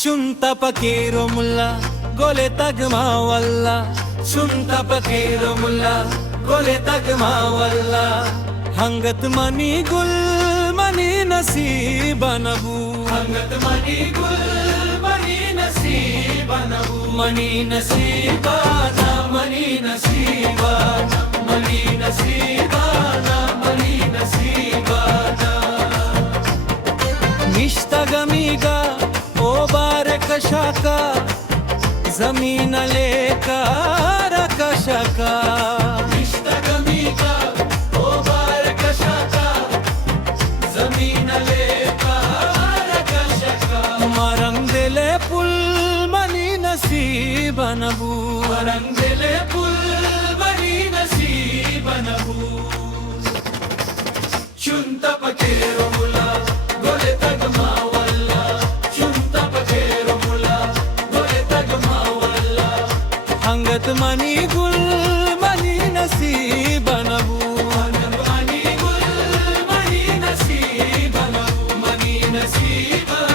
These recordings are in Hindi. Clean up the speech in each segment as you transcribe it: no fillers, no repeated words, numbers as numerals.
Shunta pakero mulla gole tagma walla, shunta pakero mulla gole tagma walla. Hangat mani gul mani nasibanabu, hangat mani gul mani nasibanabu. Mani nasibana, mani nasibana, mani nasibana, mani nasibana. Nishtagamiga o baraka shaka, zameen lekar akashaka. Nishtagamiga o baraka shaka, zameen lekar akashaka. Marang dile pul mani nasibanabu, marang dile pul mani nasibanabu. Shunta pakero mulla gole tagma walla, shunta pakero mulla gole tagma walla. Hangat mani gul mani nasibanabu, hangat mani gul mani nasibanabu. Mani nasibana,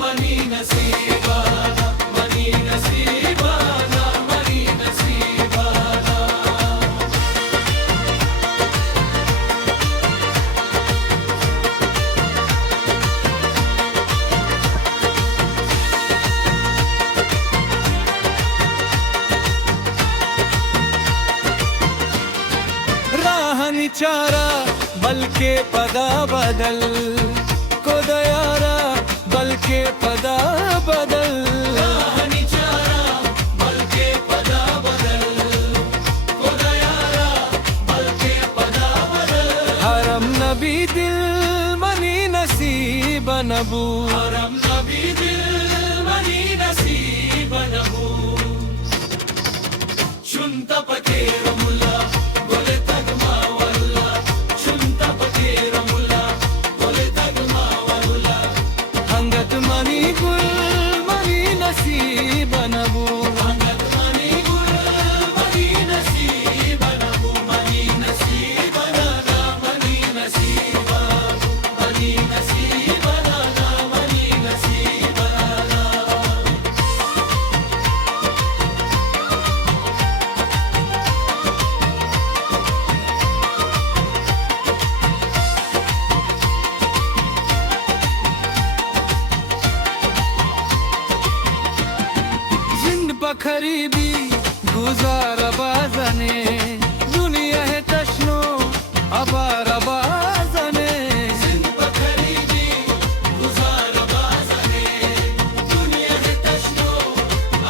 mani nasibana, mani nasibana, mani nasibana. निचारा बल्कि पदा बदल को दयारा बल्कि पदा बदल. निचारा बल्कि पदा बदल को दयारा बल्कि पदा बदल. हरम नबी दिल मनी नसीबनबू, हरम नबी दिल मनी नसीबनबू. shunta pakero mulla gole tagma walla, shunta pakero mulla gole tagma walla. Hangat mani gul mani nasibanabu, hangat mani gul mani nasibanabu. Mani nasibana, mani nasibana, mani nasibana, mani nasibana. खरीदी गुजारा बाजने दुनिया है तशनो अबारा बाजने. खरीदी गुजारा बाजने दुनिया है तशनो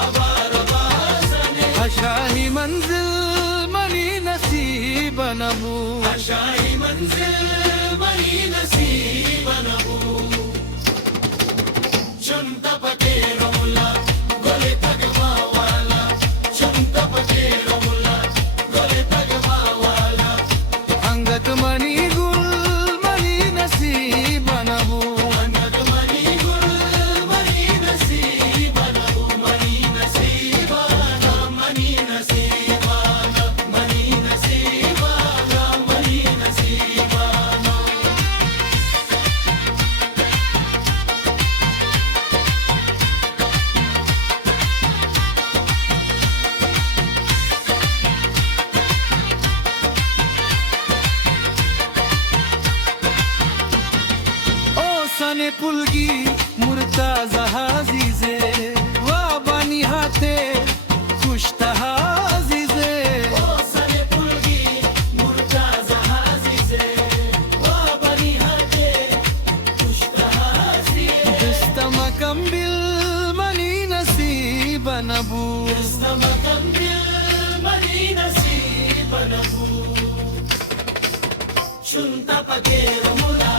अबारा बाजने. हशाही मंजिल मनी नसीबनबू, हशाही मंजिल मनी नसीबनबू. shunta pakero mulla gole tagma walla, shunta pakero mulla gole tagma walla. Hangat mani gul mani nasibanabu, hangat mani gul mani nasibanabu. Mani nasibana, mani nasibana, mani nasibana, mani nasibana. सने पुलगी मुर्ताजा हाजीजे वाबानी हाथे खुशता हाजीजे. सने पुलगी मुर्ताजा हाजीजे वाबानी हाथे खुशता हाजीजे. दस्तमा कम्बिल मनी नसीबनबू, दस्तमा कम्बिल मनी नसीबनबू. shunta pakero mulla